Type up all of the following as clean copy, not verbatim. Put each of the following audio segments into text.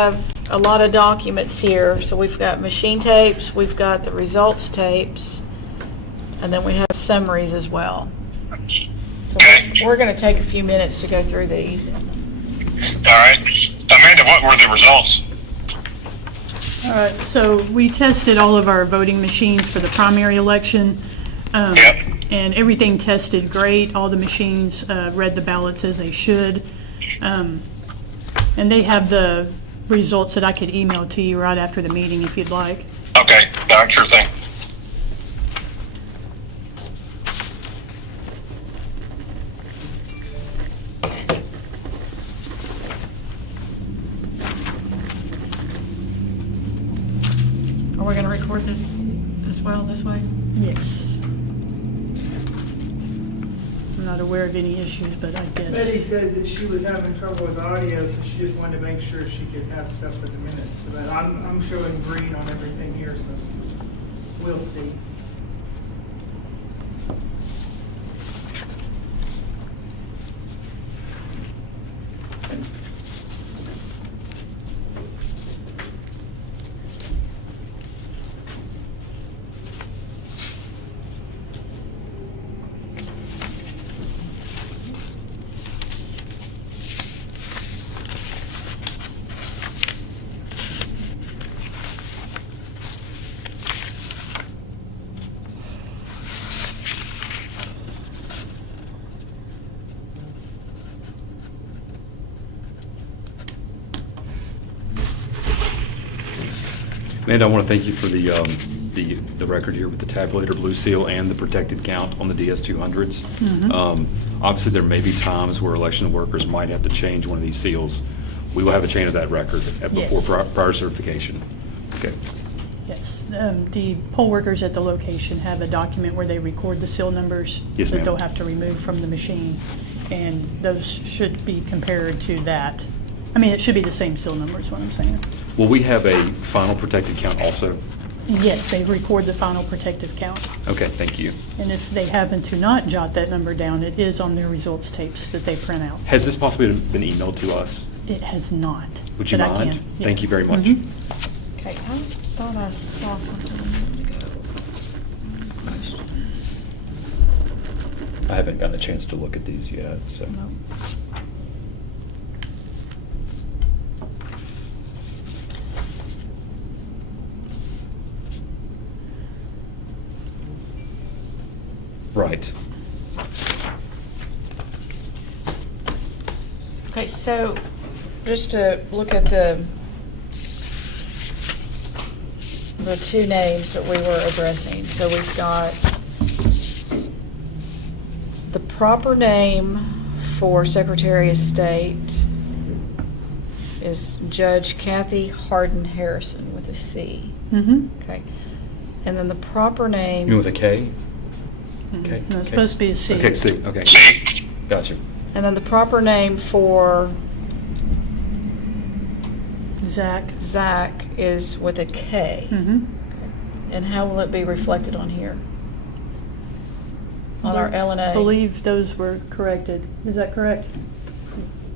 have a lot of documents here. So we've got machine tapes, we've got the results tapes, and then we have summaries as well. So we're going to take a few minutes to go through these. All right. Amanda, what were the results? All right, so we tested all of our voting machines for the primary election, and everything tested great. All the machines read the ballots as they should, and they have the results that I could email to you right after the meeting if you'd like. Okay, sure thing. Are we going to record this as well this way? Yes. I'm not aware of any issues, but I guess. Betty said that she was having trouble with audio, so she just wanted to make sure she could have stuff for the minutes. So that I'm showing green on everything here, so we'll see. Amanda, I want to thank you for the record here with the tabulator blue seal and the protected count on the DS200s. Obviously, there may be times where election workers might have to change one of these seals. We will have a chain of that record before Yes. prior certification. Okay. Yes, the poll workers at the location have a document where they record the seal numbers Yes, that ma'am. they'll have to remove from the machine, and those should be compared to that. I mean, it should be the same seal number is what I'm saying. Will we have a final protected count also? Yes, they record the final protective count, Okay, thank you. and if they happen to not jot that number down, it is on their results tapes that they print out. Has this possibly been emailed to us? It has not. Would you but I mind? can. Yeah. Thank you very much. Mhm. Okay, I thought I saw something a minute ago. I haven't gotten a chance to look at these yet, so. No. Right. Okay, so just to look at the two names that we were addressing. So we've got the proper name for Secretary of State is Judge Kathy Hardin Harrison with a C. Mhm. Okay. And then the proper You mean name, with a K? Okay. No, it's supposed to be a C. Okay, C, okay. See, Gotcha. and then the proper name for Zach. Zach is with a K. Mm-hmm. And how will it be reflected on here? On our I LNA? believe those were corrected. Is that correct?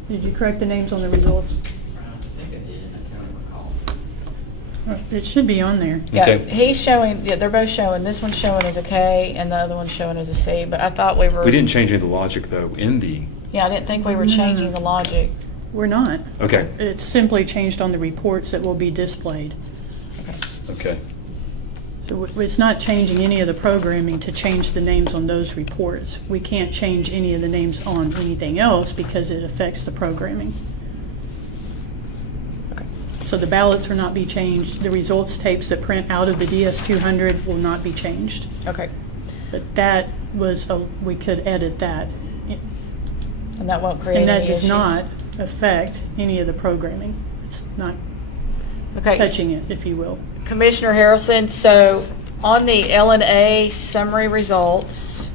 Did you correct the names on the results? I think I did, I can't recall. It should be on there. Yeah, Okay. he's showing, yeah, they're both showing, this one's showing as a K and the other one's showing as a C, but I thought we were. We didn't change any of the logic, though, in the, Yeah, I didn't think we were changing the logic. We're not. okay, It's simply changed on the reports that will be displayed. okay. So it's not changing any of the programming to change the names on those reports. We can't change any of the names on anything else because it affects the programming. Okay. So the ballots will not be changed. The results tapes that print out of the DS200 will not be changed. Okay, But that was, we could edit that. and that won't create And any that does issues? not affect any of the programming. It's not Okay, touching it, if you will. Commissioner Harrelson, so on the LNA summary results,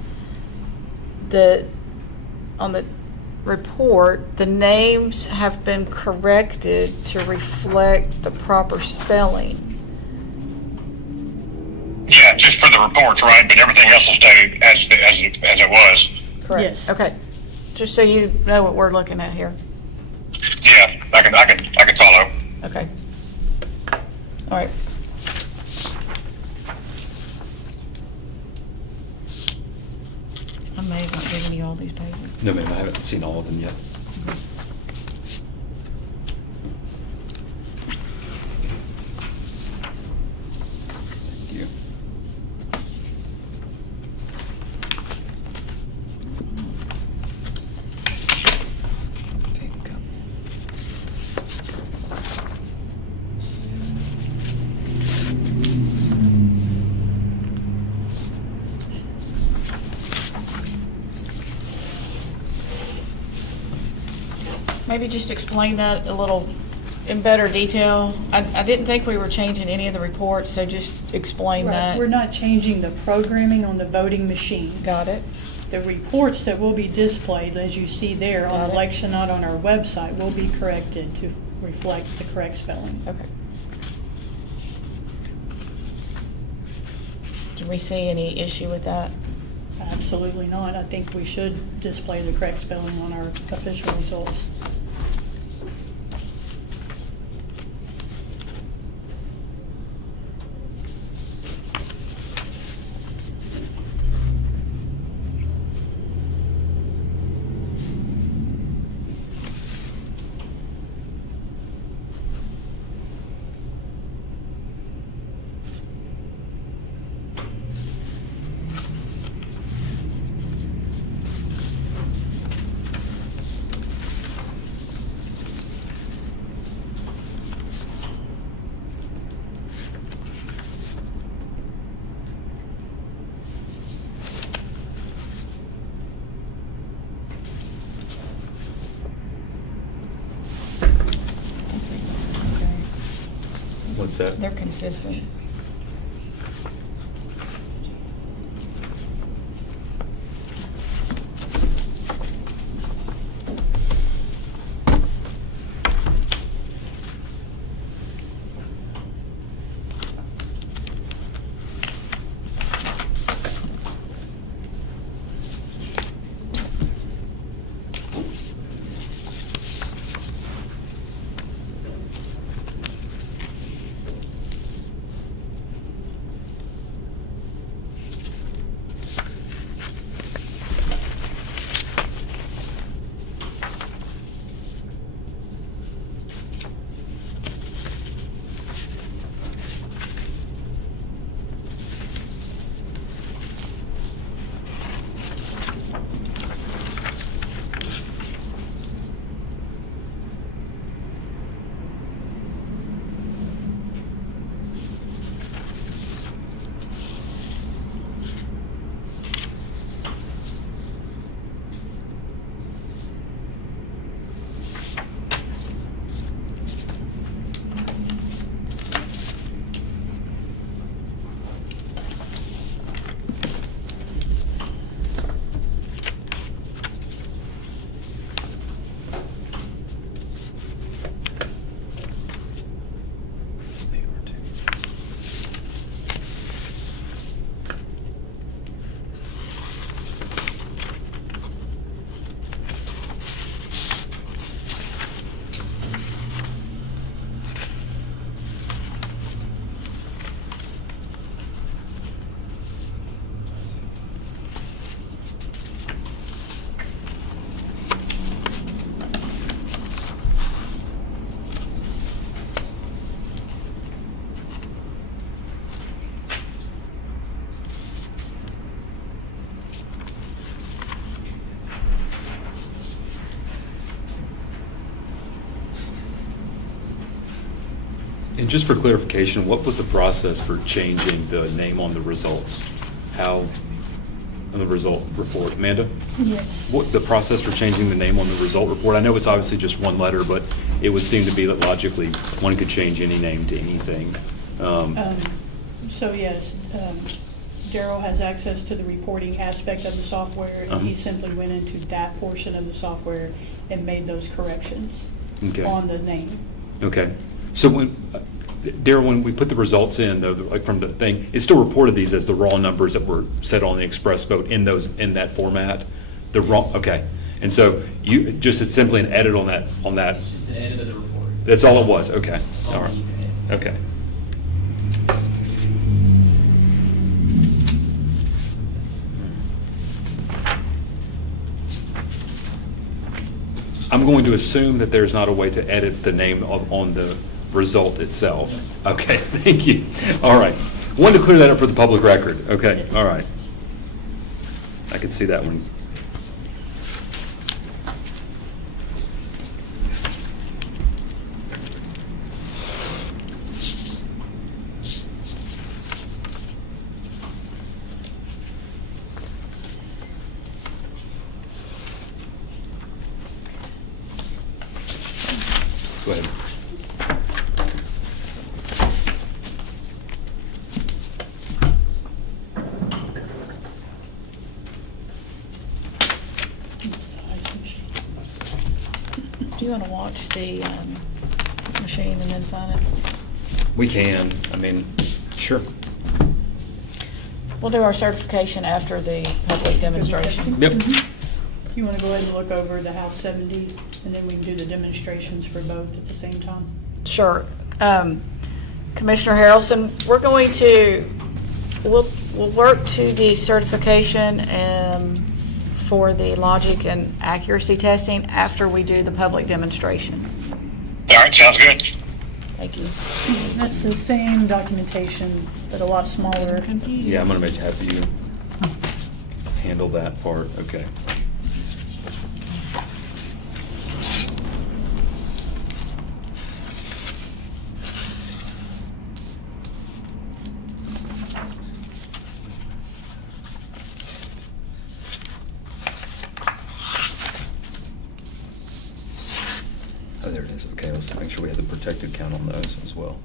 on the report, the names have been corrected to reflect the proper spelling. yeah, just for the reports, right? But everything else will stay as it was. Correct? Yes. Okay, just so you know what we're looking at here. Yeah, I can follow. Okay. All right. I may have not given you all these pages. No, ma'am, I haven't seen all of them yet. Thank you. Pick up. Maybe just explain that a little in better detail. I didn't think we were changing any of the reports, so just explain Right, that. we're not changing the programming on the voting machines. Got it? The reports that will be displayed, as you see there Got on it. election night on our website, will be corrected to reflect the correct spelling. Okay. Do we see any issue with that? Absolutely not. I think we should display the correct spelling on our official results. Okay. What's that? They're consistent. And just for clarification, what was the process for changing the name on the results? How, on the result report? Amanda? Yes. What, the process for changing the name on the result report? I know it's obviously just one letter, but it would seem to be that logically, one could change any name to anything. So yes, Daryl has access to the reporting aspect of the software, and he Uh-huh. simply went into that portion of the software and made those corrections Okay. on the name. Okay. So when, Darryl, when we put the results in, though, like from the thing, it still reported these as the raw numbers that were set on the express vote in those, in that format? The raw, okay. And so you, just as simply an edit on that, It's just an edit of the report. That's all it was, okay, all All right, you had. okay. I'm going to assume that there's not a way to edit the name on the result itself. Okay, thank you. All right. Wanted to clear that up for the public record. Okay, Yes. all right. I could see that one. Go ahead. It's the ice machine. Do you want to watch the machine and then sign it? We can, I mean, sure. We'll do our certification after the public demonstration. Yep. You want to go ahead and look over the House 70, and then we can do the demonstrations for both at the same time? Sure. Commissioner Harrelson, we're going to, we'll work to the certification for the logic and accuracy testing after we do the public demonstration. All right, sounds good. Thank you. That's the same documentation, but a lot smaller. Yeah, I'm gonna have you handle that part, okay. Oh, there it is, okay, let's make sure we have the protected count on those as well.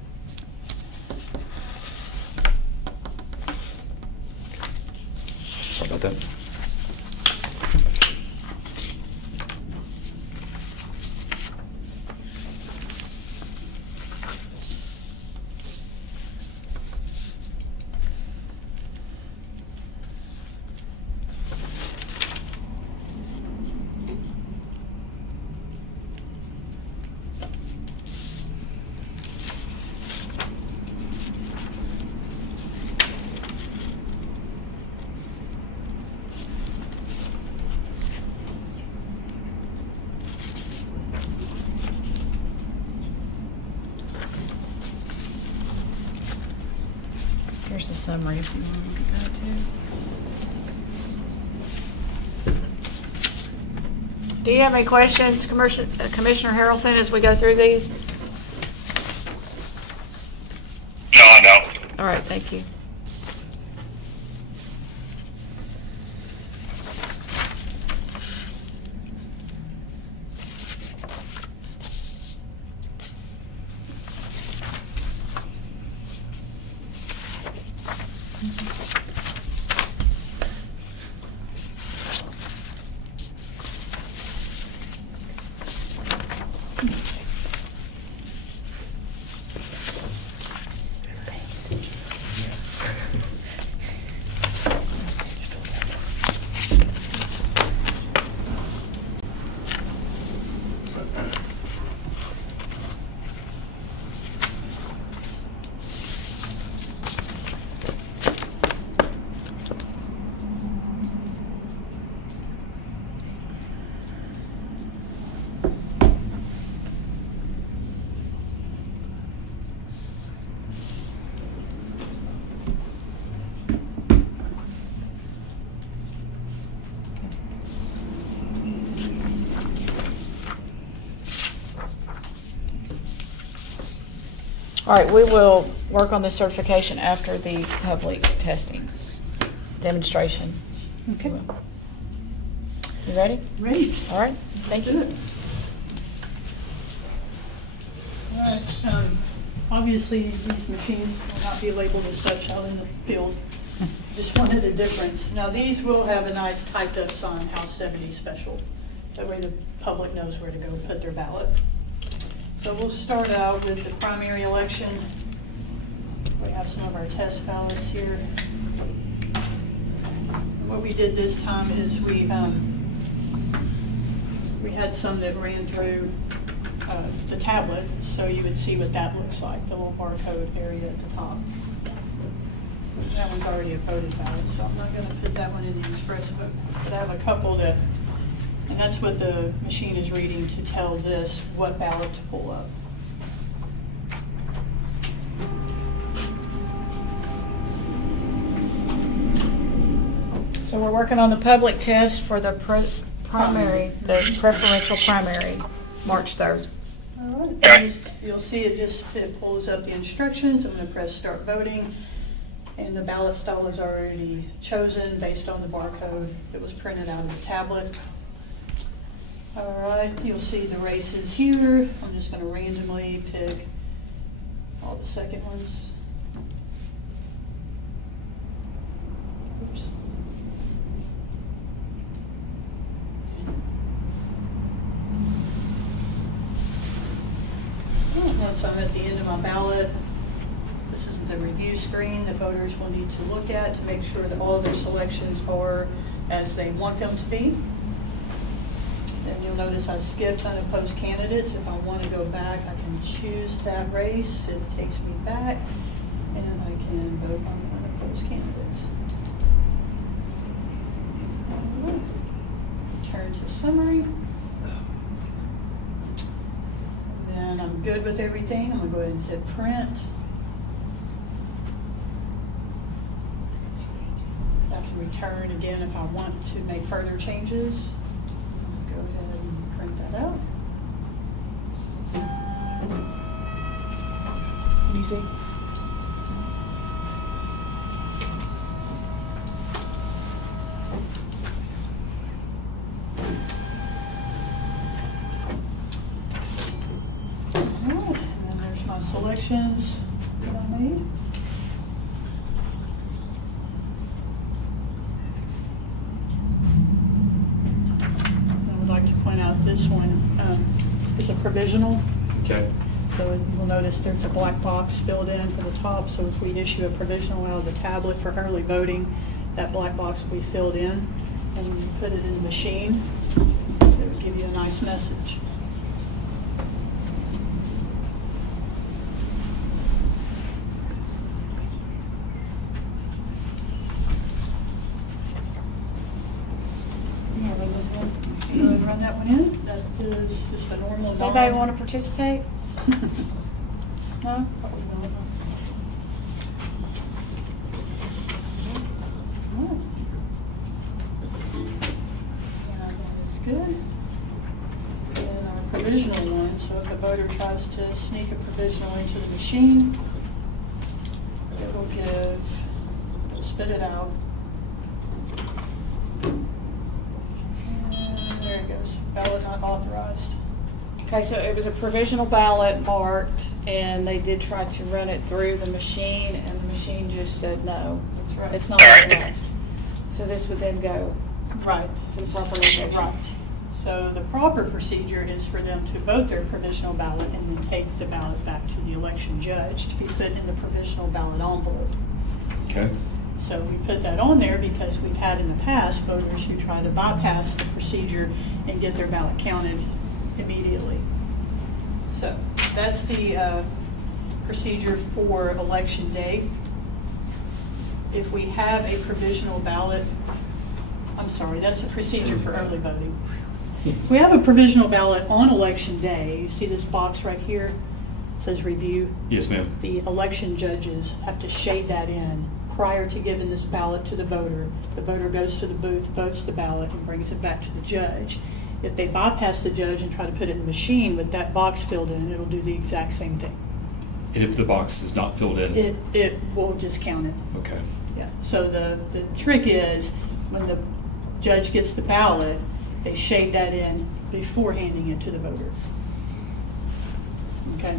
Sorry about that. Here's the summary if you want to look at that too. Do you have any questions, Commissioner Harrelson, as we go through these? No, I don't. All right, thank you. All right, we will work on this certification after the public testing demonstration. Okay, You ready? ready? All right, thank you. Good. All right, obviously, these machines will not be labeled as such out in the field. Just wanted a difference. Now, these will have a nice typed up sign, House 70 Special. That way the public knows where to go put their ballot. So we'll start out with the primary election. We have some of our test ballots here. What we did this time is we had some that ran through the tablet, so you would see what that looks like, the little barcode area at the top. That one's already a voted ballot, so I'm not gonna put that one in the express vote. But I have a couple that, and that's what the machine is reading to tell this what ballot to pull up. So we're working on the public test for the primary, the preferential primary, March 3rd. All Okay. right, you'll see it pulls up the instructions. I'm gonna press start voting. And the ballot style is already chosen based on the barcode that was printed out of the tablet. All right, you'll see the races here. I'm just gonna randomly pick all the second ones. Oops. Once I'm at the end of my ballot, this is the review screen that voters will need to look at to make sure that all of their selections are as they want them to be. And you'll notice I skipped unopposed candidates. If I want to go back, I can choose that race. It takes me back, and I can vote on the unopposed candidates. All right. Turn to summary. Then I'm good with everything. I'm gonna go ahead and hit print. I can return again if I want to make further changes. Go ahead and print that out. Can you see? Alright, and then there's my selections that I made. I would like to point out this one is a provisional. Okay. So you'll notice there's a black box filled in for the top, so if we issue a provisional out of the tablet for early voting, that black box will be filled in, and when you put it in the machine, it will give you a nice message. You wanna leave this one? Go ahead and run that one in. That is just a normal. Does anybody want to participate? No? Probably not. That's good. And our provisional one, so if a voter tries to sneak a provisional into the machine, it will it'll spit it out. And there it goes, ballot not authorized. Okay, so it was a provisional ballot marked, and they did try to run it through the machine, and the machine just said no. That's right. It's not authorized. So this would then go Right. to the proper location. Right. So the proper procedure is for them to vote their provisional ballot and then take the ballot back to the election judge to be put in the provisional ballot envelope. Okay. So we put that on there because we've had in the past voters who try to bypass the procedure and get their ballot counted immediately. So that's the procedure for election day. If we have a provisional ballot, I'm sorry, that's the procedure for early voting. If we have a provisional ballot on election day, you see this box right here, it says review. Yes, ma'am. The election judges have to shade that in prior to giving this ballot to the voter. The voter goes to the booth, votes the ballot, and brings it back to the judge. If they bypass the judge and try to put it in the machine with that box filled in, it'll do the exact same thing. And if the box is not filled in? It will just count it. Okay. Yeah. So the trick is when the judge gets the ballot, they shade that in before handing it to the voter. Okay.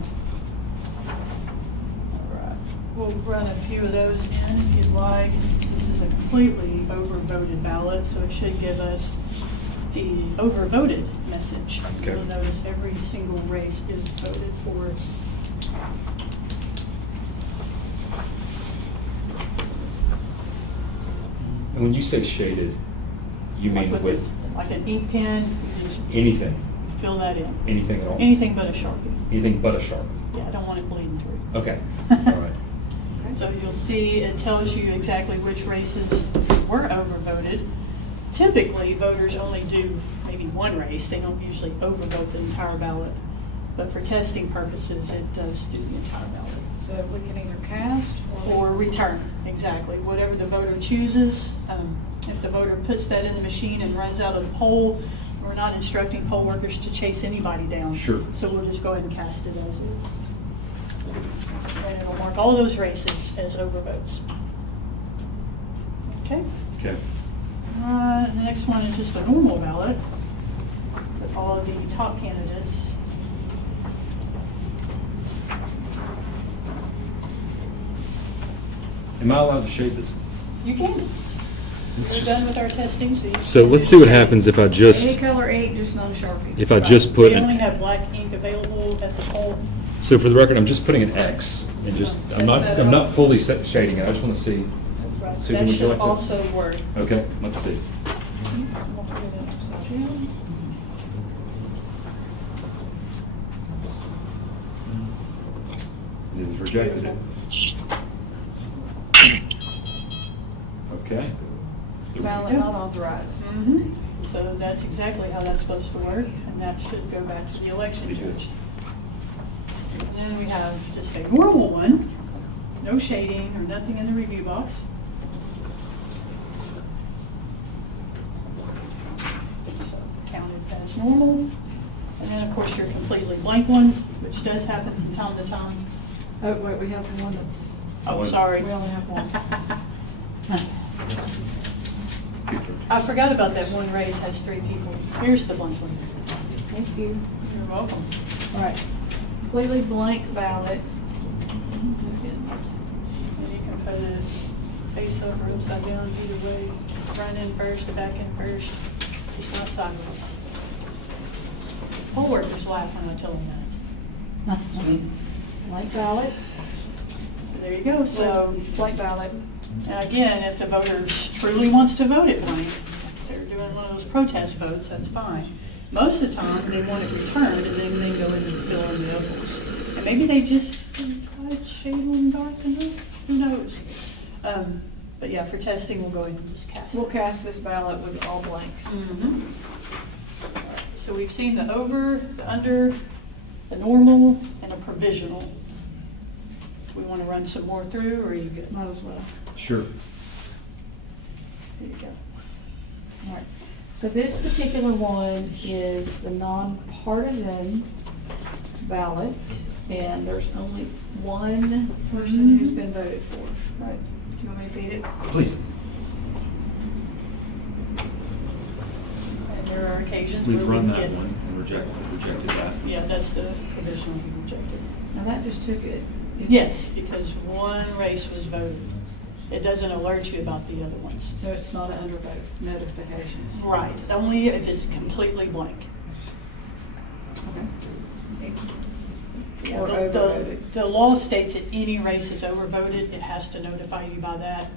All right. We'll run a few of those in if you'd like. This is a completely overvoted ballot, so it should give us the overvoted message. Okay. You'll notice every single race is voted for. And when you say shaded, you mean with Like an ink pen, you just anything? fill that in. Anything at all? Anything but a Sharpie. Anything but a Sharpie? Yeah, I don't want it bleeding through. Okay, all right. So you'll see, it tells you exactly which races were overvoted. Typically, voters only do maybe one race. They don't usually overvote the entire ballot. But for testing purposes, it does do the entire ballot. So we can either cast Or return, exactly, whatever the voter chooses. If the voter puts that in the machine and runs out of the poll, we're not instructing poll workers to chase anybody down. Sure. So we'll just go ahead and cast it as is. And it'll mark all those races as overvotes. Okay? Okay. The next one is just a normal ballot with all of the top candidates. Am I allowed to shade this? You can. We're done with our testing, so you So let's see what happens if I any just, color ink, just not a Sharpie. if I just put, We only have black ink available at the poll. so for the record, I'm just putting an X and just, I'm not fully shading it. I just want to see. Susan, That would you should like to? also work. Okay, let's see. We'll put it upside down. It is rejected. Okay. Ballot not authorized. So that's exactly how that's supposed to work, and that should go back to the election judge. And then we have just a normal one, no shading or nothing in the review box. So counted as normal. And then, of course, your completely blank one, which does happen from time to time. Oh, wait, we have one that's, Oh, sorry. we only have one. I forgot about that one race has 3 people. Here's the blank one. Thank you. You're welcome. All right, completely blank ballot. And you can put it face up or upside down, either way. Front end first or back end first, just not sideways. Poll workers laugh when I tell them that. Blank ballot, So there you go. So, blank ballot. and again, if the voter truly wants to vote it blank, if they're doing one of those protest votes, that's fine. Most of the time, they want it returned, and then they go in and fill in the ovals. And maybe they just tried shade them dark enough, who knows? But yeah, for testing, we'll go ahead and just cast it. We'll cast this ballot with all blanks. Mhm. All right, so we've seen the over, the under, the normal, and a provisional. Do we want to run some more through, or are you good? Might as well. Sure. There you go. All right. So this particular one is the nonpartisan ballot, and there's only one person who's been voted for. Right. Do you want me to feed it? Please. And there are occasions We've where we run can that get. one and rejected that. Yeah, that's the provisional we rejected. Now that just took it. Yes, because one race was voted. It doesn't alert you about the other ones. So it's not an undervote notifications. Right, only if it's completely blank. Okay. Yeah, Or the- overvoted. The law states that any race is overvoted, it has to notify you by that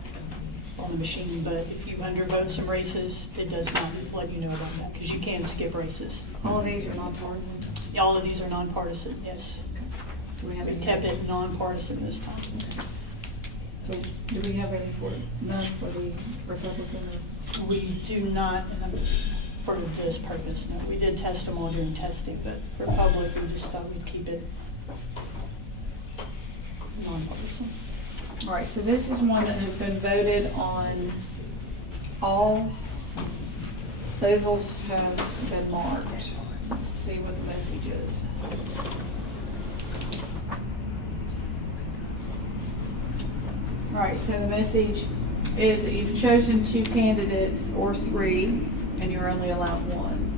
on the machine, but if you undervote some races, it does not let you know about that, because you can skip races. All of these are nonpartisan. All of these are nonpartisan, yes. Do we have We any? kept it nonpartisan this time. So do we have any for, none for the Republican or? We do not, for this purpose, no. We did test them all during testing, but for public, we just thought we'd keep it nonpartisan. All right, so this is one that has been voted on. All ovals have been marked. Let's see what the message is. All right, so the message is that you've chosen 2 candidates or 3, and you're only allowed 1.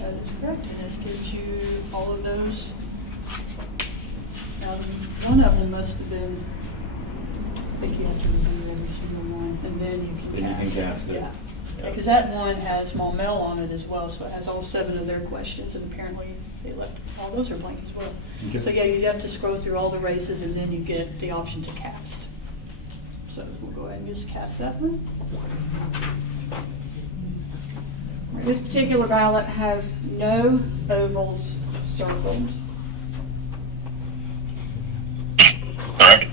That is correct, and it gives you all of those. Now, one of them must have been, I think you have to review every single one, and then you can Then cast. you can cast it. Yeah, because that one has Maumelle on it as well, so it has all 7 of their questions, and apparently they left, all those are blank as well. Okay. So yeah, you have to scroll through all the races, and then you get the option to cast. So we'll go ahead and just cast that one. This particular ballot has no ovals circled. Correct?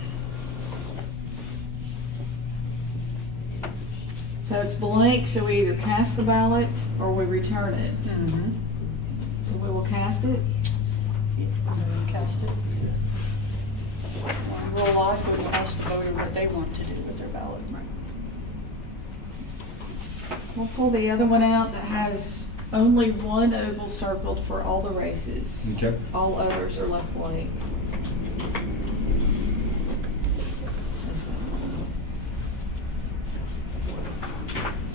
So it's blank, so we either cast the ballot or we return it. So we will cast it. Cast it. In real life, we will ask the voter what they want to do with their ballot. We'll pull the other one out that has only one oval circled for all the races. Okay. All others are left blank.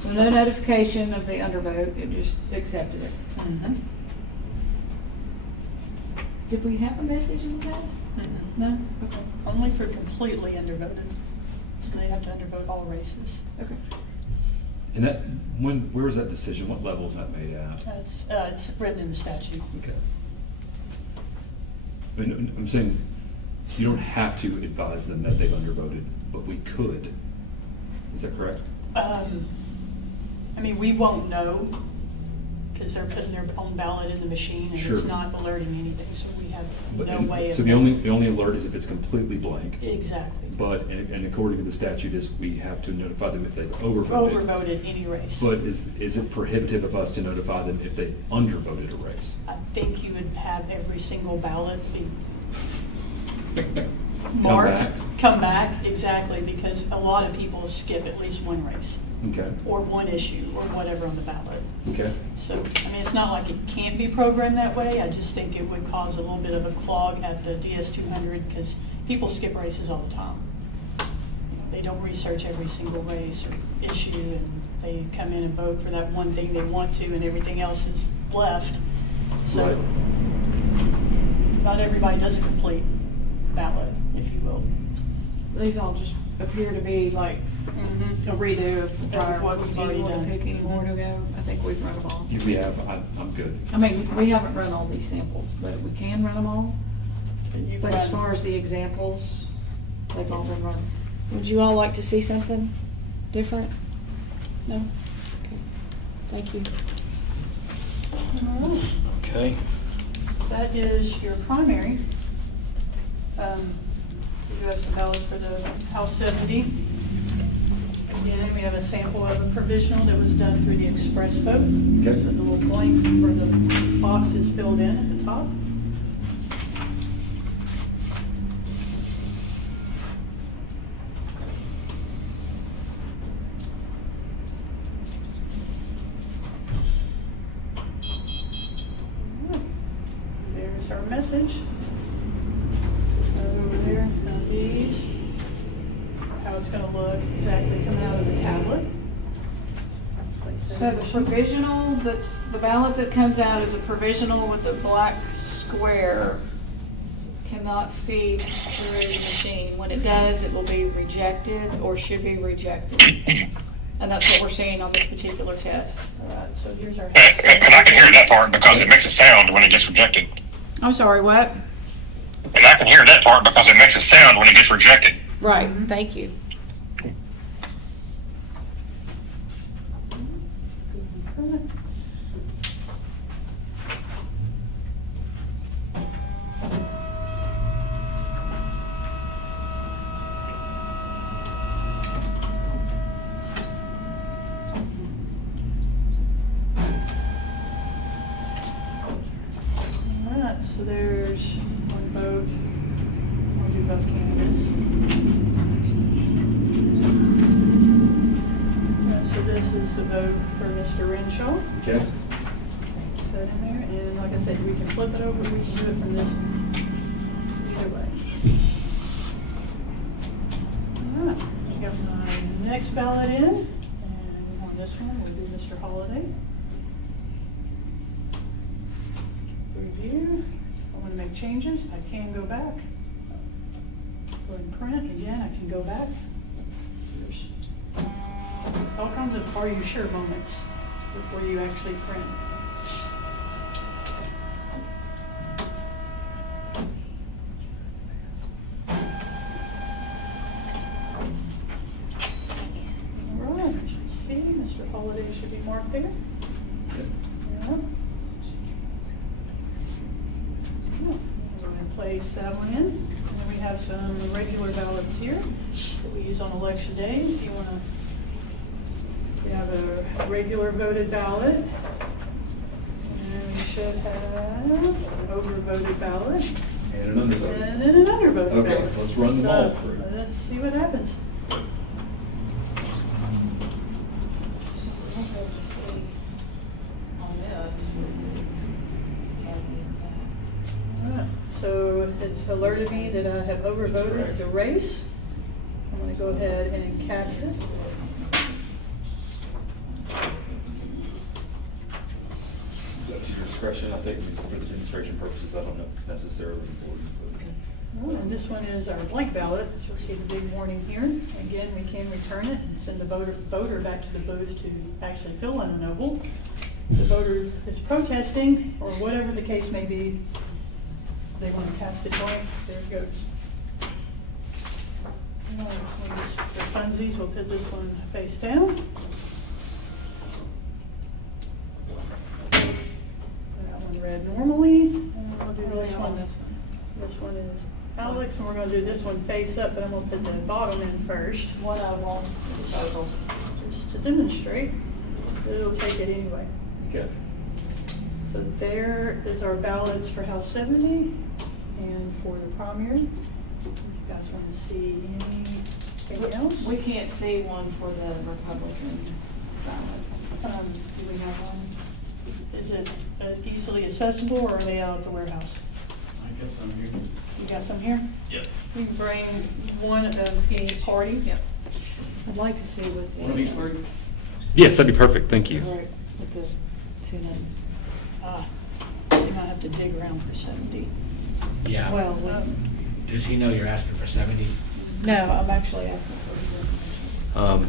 So no notification of the undervote, it just accepted it. Did we have a message in the past? No? Okay. Only for completely undervoted. They have to undervote all races. Okay. And that, where was that decision? What level is that made at? It's written in the statute. Okay. I mean, I'm saying, you don't have to advise them that they've undervoted, but we could. Is that correct? I mean, we won't know because they're putting their own ballot in the machine and Sure. it's not alerting anything, so we have But- no way of. So the only alert is if it's completely blank. Exactly. But, and according to the statute, is we have to notify them if they've overvoted. Overvoted any race. But is it prohibitive of us to notify them if they undervoted a race? I think you would have every single ballot be Come marked. back? Come back, exactly, because a lot of people skip at least one race Okay, or one issue or whatever on the ballot. okay. So, I mean, it's not like it can't be programmed that way. I just think it would cause a little bit of a clog at the DS200 because people skip races all the time. They don't research every single race or issue, and they come in and vote for that one thing they want to, and everything else is left. So, Right. not everybody does a complete ballot, if you will. These all just appear to be like a redo of the prior What ones. we've Do you already want to done. pick any more to go? I think we've run them all. If we have, I'm good. I mean, we haven't run all these samples, but we can run them all. You've But as run- far as the examples, they've all been run. Would you all like to see something different? No? Okay. Thank you. All right. Okay. That is your primary. You have some ballots for the House 70. Again, we have a sample of a provisional that was done through the express vote. Okay. So the little blank for the box is filled in at the top. There's our message. Over there, now these, how it's gonna look exactly coming out of the tablet. So the provisional, that's, the ballot that comes out is a provisional with a black square, cannot feed through the machine. When it does, it will be rejected or should be rejected. And that's what we're seeing on this particular test. All right, so here's our. And I can hear that part because it makes a sound when it gets rejected. I'm sorry, what? And I can hear that part because it makes a sound when it gets rejected. Right, thank you. All right, so there's one vote. We'll do both candidates. So this is the vote for Mr. Renshaw. Okay. Put it in there, and like I said, we can flip it over, we can do it from this either way. All right, I got my next ballot in, and on this one, we'll do Mr. Holliday. Review, if I want to make changes, I can go back. Go ahead and print, again, I can go back. There's all kinds of are you sure moments before you actually print. All right, you should see Mr. Holliday should be marked there. place that one in. And then we have some regular ballots here that we use on election day. If you want to, we have a regular voted ballot. And we should have an overvoted ballot. And an undervote. And then an undervoted Okay, ballot. let's run them all So, through. let's see what happens. Alright, so it's alerted me that I have overvoted the race. I'm going to go ahead and cast it. Up to your discretion, I think for the demonstration purposes, I don't know if it's necessarily important. And this one is our blank ballot. As you'll see the big warning here. Again, we can return it and send the voter back to the booth to actually fill in an oval. The voter is protesting, or whatever the case may be, they want to cast it blank, there it goes. We'll just, for funsies, we'll put this one face down. Put that one red normally, and we'll do this one. This one is Alex, and we're going to do this one face up, but I'm going to put the bottom in first. One of them, circle. Just to demonstrate, it'll take it anyway. Okay. So there is our ballots for House 70 and for the primary. If you guys want to see anything else? We can't see one for the Republican ballot. Do we have one? Is it easily accessible, or are they out at the warehouse? I guess I'm here. You got some here? Yep. We can bring one of each party. Yep. I'd like to see what the. One of each party? Yes, that'd be perfect, thank you. Right, with the two names. You might have to dig around for 70. Yeah. Well, Does he know you're asking for 70? no, I'm actually asking for.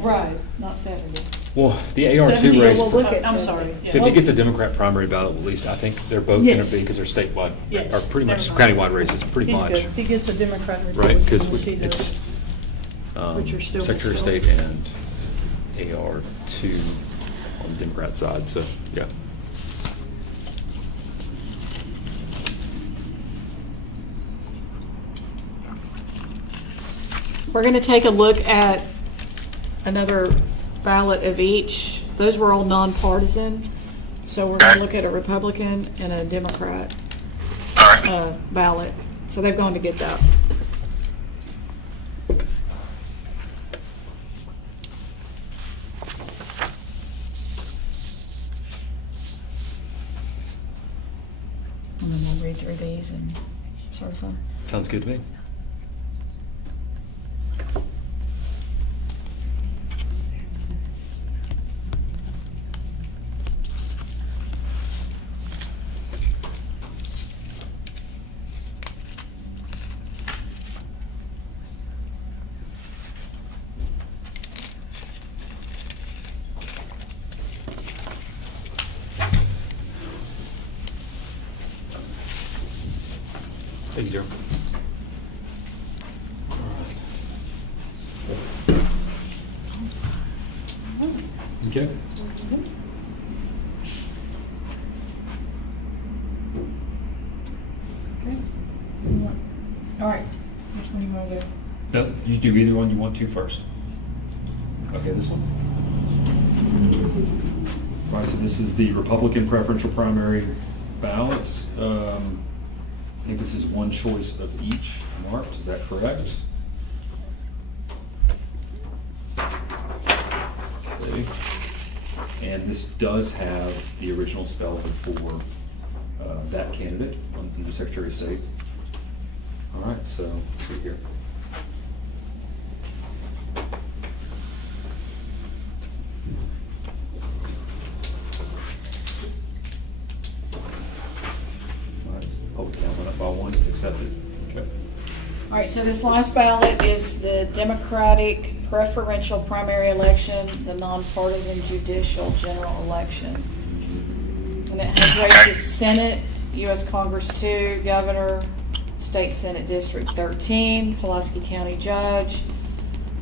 Right. Not 70. Well, the 70, AR2 race, we'll so look at I'm 70. sorry. if yeah. he gets a Democrat primary ballot, at least I think they're both going Yes. to be, because they're statewide, Yes. or pretty much Never mind. countywide races, pretty He's much. good. He gets a Democrat and Right, Republican. because We'll see it's those. Which are still- Secretary of State and AR2 on the Democrat side, so, yeah. We're going to take a look at another ballot of each. Those were all nonpartisan, so we're going to look at a Republican and a Democrat All right. ballot. So they've gone to get that. And then we'll read through these and sort of fun. Sounds good to me. Thank you, Joe. Okay. Okay. All right. Which one do you want to do? No, you do either one you want to first. Okay, this one. All right, so this is the Republican preferential primary ballot. I think this is one choice of each marked, is that correct? Okay. And this does have the original spelling for that candidate in the Secretary of State. All right, so let's see here. All right, public count went up by one, it's accepted. Okay. All right, so this last ballot is the Democratic preferential primary election, the nonpartisan judicial general election. And it has races Senate, U.S. Congress 2, Governor, State Senate District 13, Pulaski County Judge,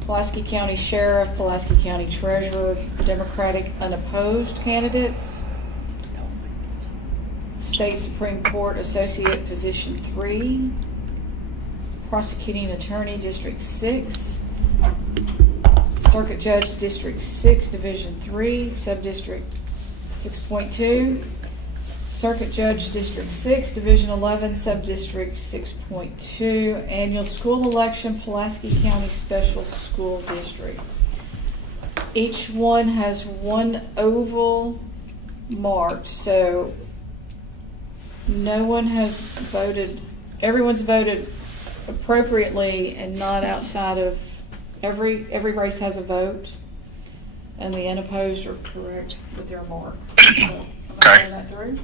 Pulaski County Sheriff, Pulaski County Treasurer, Democratic unopposed candidates, State Supreme Court Associate Physician 3, Prosecuting Attorney District 6, Circuit Judge District 6, Division 3, Subdistrict 6.2, Circuit Judge District 6, Division 11, Subdistrict 6.2, Annual School Election, Pulaski County Special School District. Each one has one oval marked, so no one has voted, everyone's voted appropriately and not outside of, every race has a vote, and the unopposed are correct with their mark. So, am I Okay. running that through?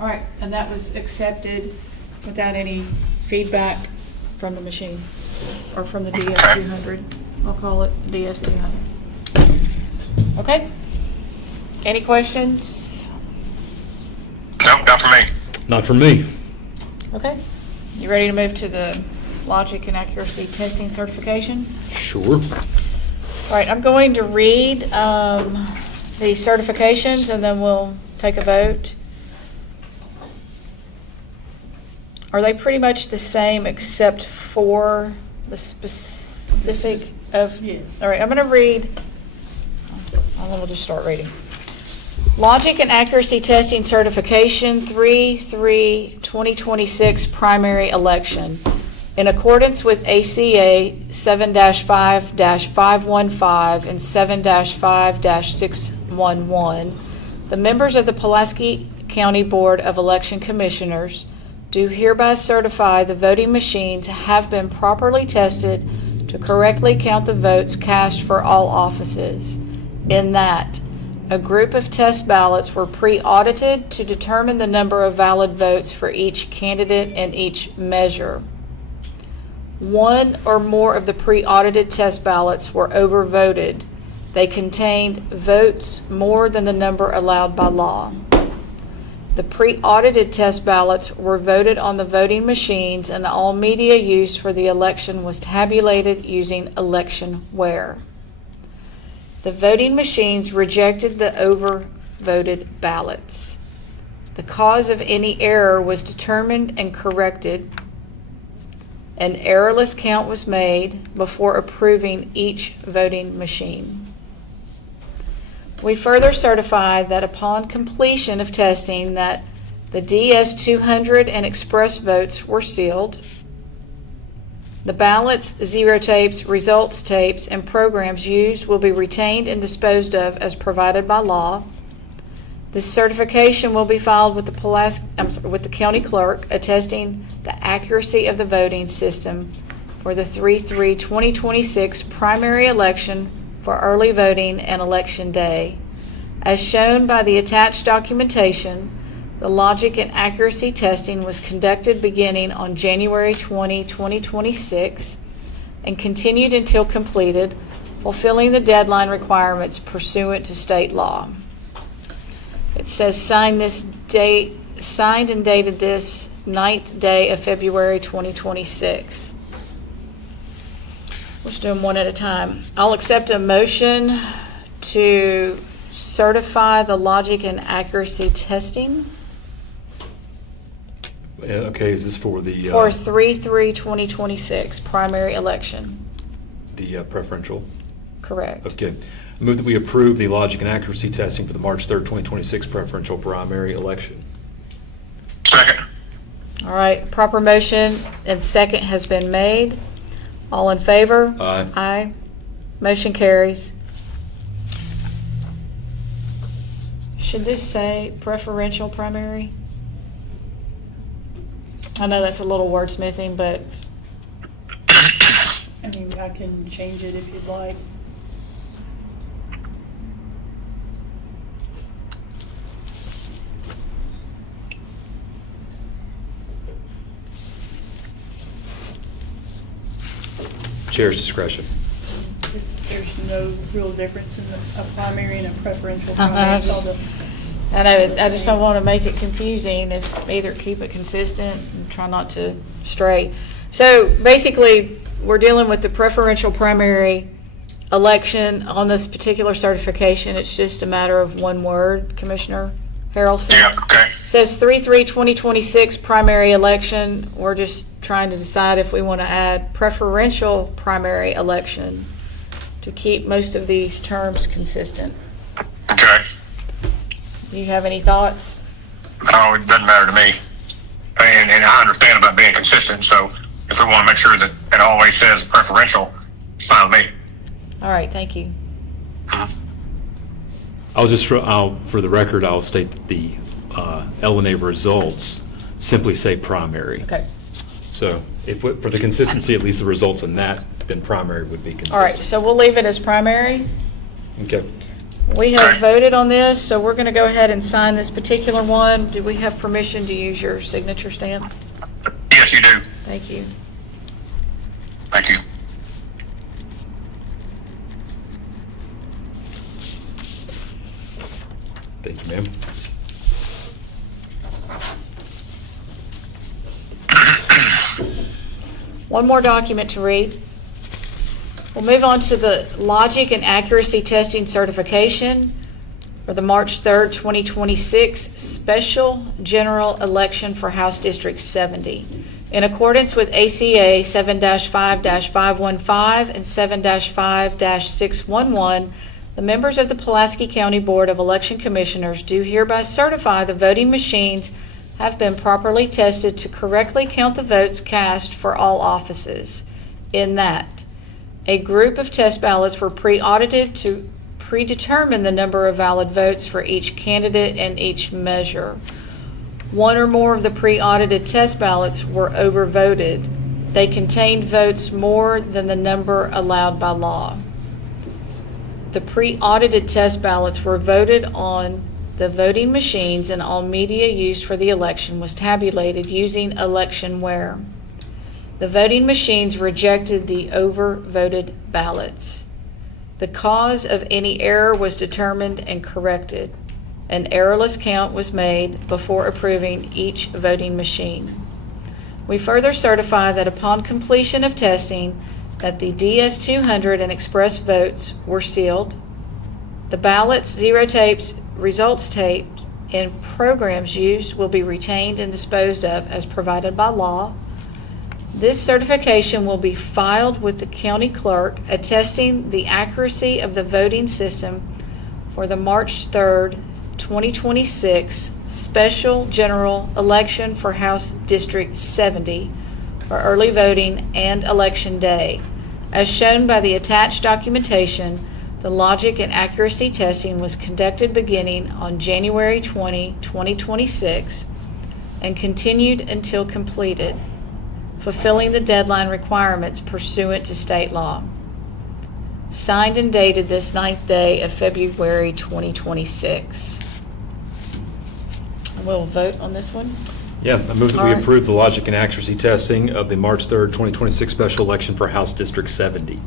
All right, and that was accepted without any feedback from the machine, or from the DS200. I'll call it DS200. Okay? Any questions? No, not for me. Not for me. Okay. You ready to move to the logic and accuracy testing certification? Sure. All right, I'm going to read the certifications, and then we'll take a vote. Are they pretty much the same except for the specific of? Yes. All right, I'm going to read. And then we'll just start reading. Logic and Accuracy Testing Certification 3/3/2026 Primary Election. In accordance with ACA 7-5-515 and 7-5-611, the members of the Pulaski County Board of Election Commissioners do hereby certify the voting machines have been properly tested to correctly count the votes cast for all offices, in that a group of test ballots were pre-audited to determine the number of valid votes for each candidate and each measure. One or more of the pre-audited test ballots were overvoted. They contained votes more than the number allowed by law. The pre-audited test ballots were voted on the voting machines, and all media used for the election was tabulated using electionware. The voting machines rejected the overvoted ballots. The cause of any error was determined and corrected. An errorless count was made before approving each voting machine. We further certify that upon completion of testing that the DS200 and express votes were sealed. The ballots, zero tapes, results tapes, and programs used will be retained and disposed of as provided by law. This certification will be filed with the county clerk, attesting the accuracy of the voting system for the 3/3/2026 primary election for early voting and election day. As shown by the attached documentation, the logic and accuracy testing was conducted beginning on January 20, 2026, and continued until completed, fulfilling the deadline requirements pursuant to state law. It says signed and dated this 9th day of February 2026. Let's do them one at a time. I'll accept a motion to certify the logic and accuracy testing Okay, is this for the? for 3/3/2026 primary election. The preferential? Correct. Okay. I move that we approve the logic and accuracy testing for the March 3rd, 2026 preferential primary election. Second. All right, proper motion and second has been made. All in favor? Aye. Aye. Motion carries. Should this say preferential primary? I know that's a little wordsmithing, but I mean, I can change it if you'd like. Chair's discretion. There's no real difference in a primary and a preferential Uh-huh, primary. It's all just- the- I know, I just don't want to make it confusing, if either keep it consistent and try not to stray. So basically, we're dealing with the preferential primary election on this particular certification. It's just a matter of one word, Commissioner Harrelson. Yeah, okay. Says 3/3/2026 primary election. We're just trying to decide if we want to add preferential primary election to keep most of these terms consistent. Okay. Do you have any thoughts? No, it doesn't matter to me. And I understand about being consistent, so if we want to make sure that it always says preferential, it's fine with me. All right, thank you. I'll just, for the record, I'll state that the LNA results simply say primary. Okay. So for the consistency, at least the results in that, then primary would be consistent. All right, so we'll leave it as primary. Okay. We have voted on this, so we're going to go ahead and sign this particular one. Do we have permission to use your signature stamp? Yes, you do. Thank you. Thank you. Thank you, ma'am. One more document to read. We'll move on to the logic and accuracy testing certification for the March 3rd, 2026 special general election for House District 70. In accordance with ACA 7-5-515 and 7-5-611, the members of the Pulaski County Board of Election Commissioners do hereby certify the voting machines have been properly tested to correctly count the votes cast for all offices, in that a group of test ballots were pre-audited to predetermine the number of valid votes for each candidate and each measure. One or more of the pre-audited test ballots were overvoted. They contained votes more than the number allowed by law. The pre-audited test ballots were voted on the voting machines, and all media used for the election was tabulated using electionware. The voting machines rejected the overvoted ballots. The cause of any error was determined and corrected. An errorless count was made before approving each voting machine. We further certify that upon completion of testing, that the DS-200 and express votes were sealed. The ballots, zero tapes, results taped, and programs used will be retained and disposed of as provided by law. This certification will be filed with the county clerk, attesting the accuracy of the voting system for the March 3rd, 2026 special general election for House District 70 for early voting and election day. As shown by the attached documentation, the logic and accuracy testing was conducted beginning on January 20, 2026 and continued until completed, fulfilling the deadline requirements pursuant to state law. Signed and dated this 9th day of February 2026. We'll vote on this one. Yeah, I move that All we right. approve the logic and accuracy testing of the March 3rd, 2026 special election for House District 70.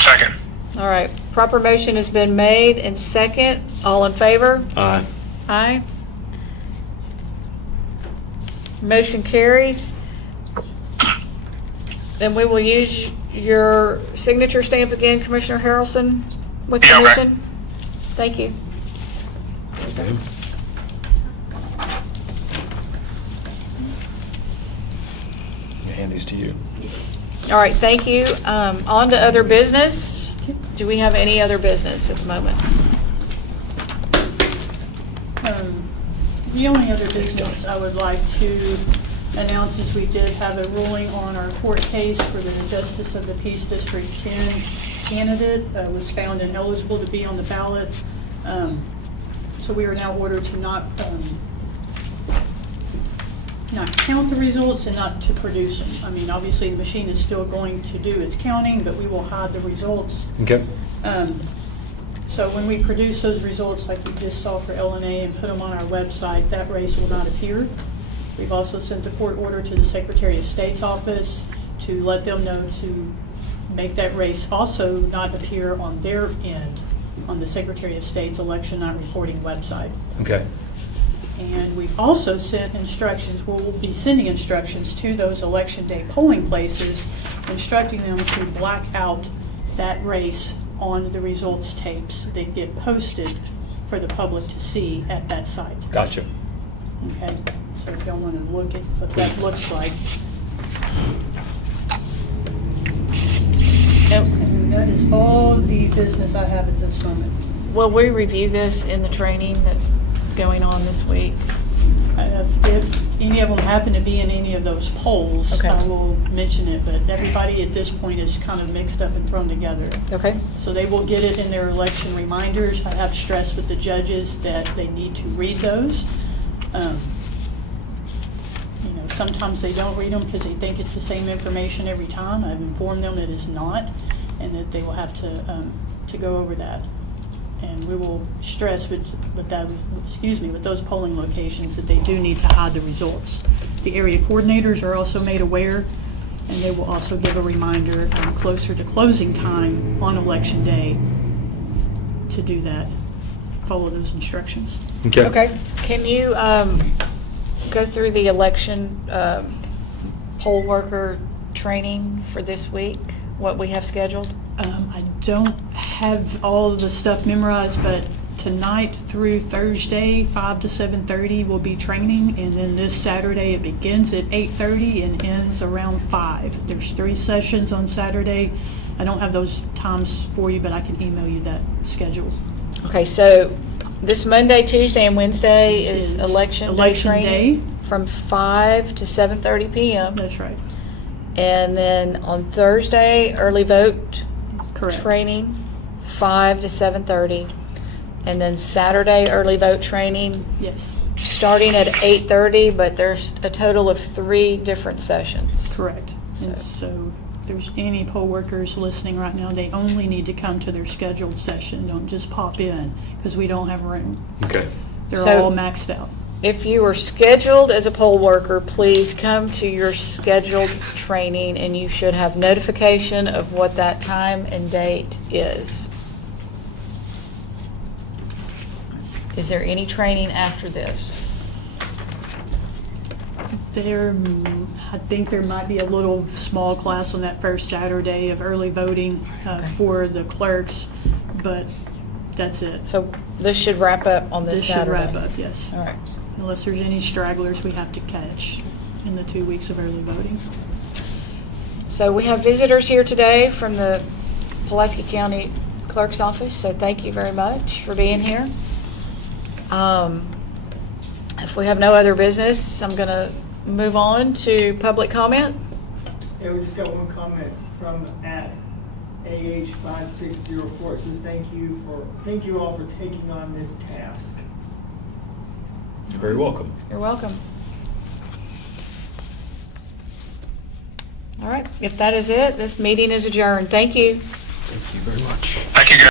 Second. All right, proper motion has been made and second. All in favor? Aye. Aye. Motion carries. Then we will use your signature stamp again, Commissioner Harrelson, with Yeah, okay. permission. Thank you. Okay. I'll hand these to you. All right, thank you. On to other business. Do we have any other business at the moment? The only other business I would like to announce is we did have a ruling on our court case for the Justice of the Peace District 10 candidate. Was found ineligible to be on the ballot. So we are now ordered to not count the results and not to produce them. I mean, obviously, the machine is still going to do its counting, but we will hide the results. Okay. So when we produce those results, like we just saw for LNA, and put them on our website, that race will not appear. We've also sent a court order to the Secretary of State's office to let them know to make that race also not appear on their end on the Secretary of State's election not reporting website. Okay. And we've also sent instructions, we'll be sending instructions to those election day polling places instructing them to black out that race on the results tapes that get posted for the public to see at that site. Gotcha. Okay, so if y'all want to look at what that looks like. And that is all the business I have at this moment. Will we review this in the training that's going on this week? If any of them happen to be in any of those polls, Okay. I will mention it, but everybody at this point is kind of mixed up and thrown together. Okay. So they will get it in their election reminders. I have stressed with the judges that they need to read those. Sometimes they don't read them because they think it's the same information every time. I've informed them that it's not, and that they will have to go over that. And we will stress with those polling locations that they do need to hide the results. The area coordinators are also made aware, and they will also give a reminder closer to closing time on election day to do that, follow those instructions. Okay. Can you go through the election poll worker training for this week, what we have scheduled? I don't have all of the stuff memorized, but tonight through Thursday, 5 to 7:30 will be training, and then this Saturday it begins at 8:30 and ends around 5. There's 3 sessions on Saturday. I don't have those times for you, but I can email you that schedule. Okay, so this Monday, Tuesday, and Wednesday is Is election day election training day. from 5 to 7:30 p.m. That's right. And then on Thursday, early vote Correct. training, 5 to 7:30. And then Saturday, early vote training, Yes, starting at 8:30, but there's a total of 3 different sessions. correct. And so if there's any poll workers listening right now, they only need to come to their scheduled session. Don't just pop in because we don't have room. Okay. They're So- all maxed out. If you are scheduled as a poll worker, please come to your scheduled training, and you should have notification of what that time and date is. Is there any training after this? I think there might be a little small class on that first Saturday of early voting for the clerks, but that's it. So this should wrap up on this This should Saturday. wrap up, yes. All right. Unless there's any stragglers we have to catch in the 2 weeks of early voting. So we have visitors here today from the Pulaski County Clerk's Office, so thank you very much for being here. If we have no other business, I'm going to move on to public comment. Yeah, we just got one comment from @AH5604. It says thank you all for taking on this task. You're very welcome. You're welcome. All right, if that is it, this meeting is adjourned. Thank you. Thank you very much. Thank you, guys.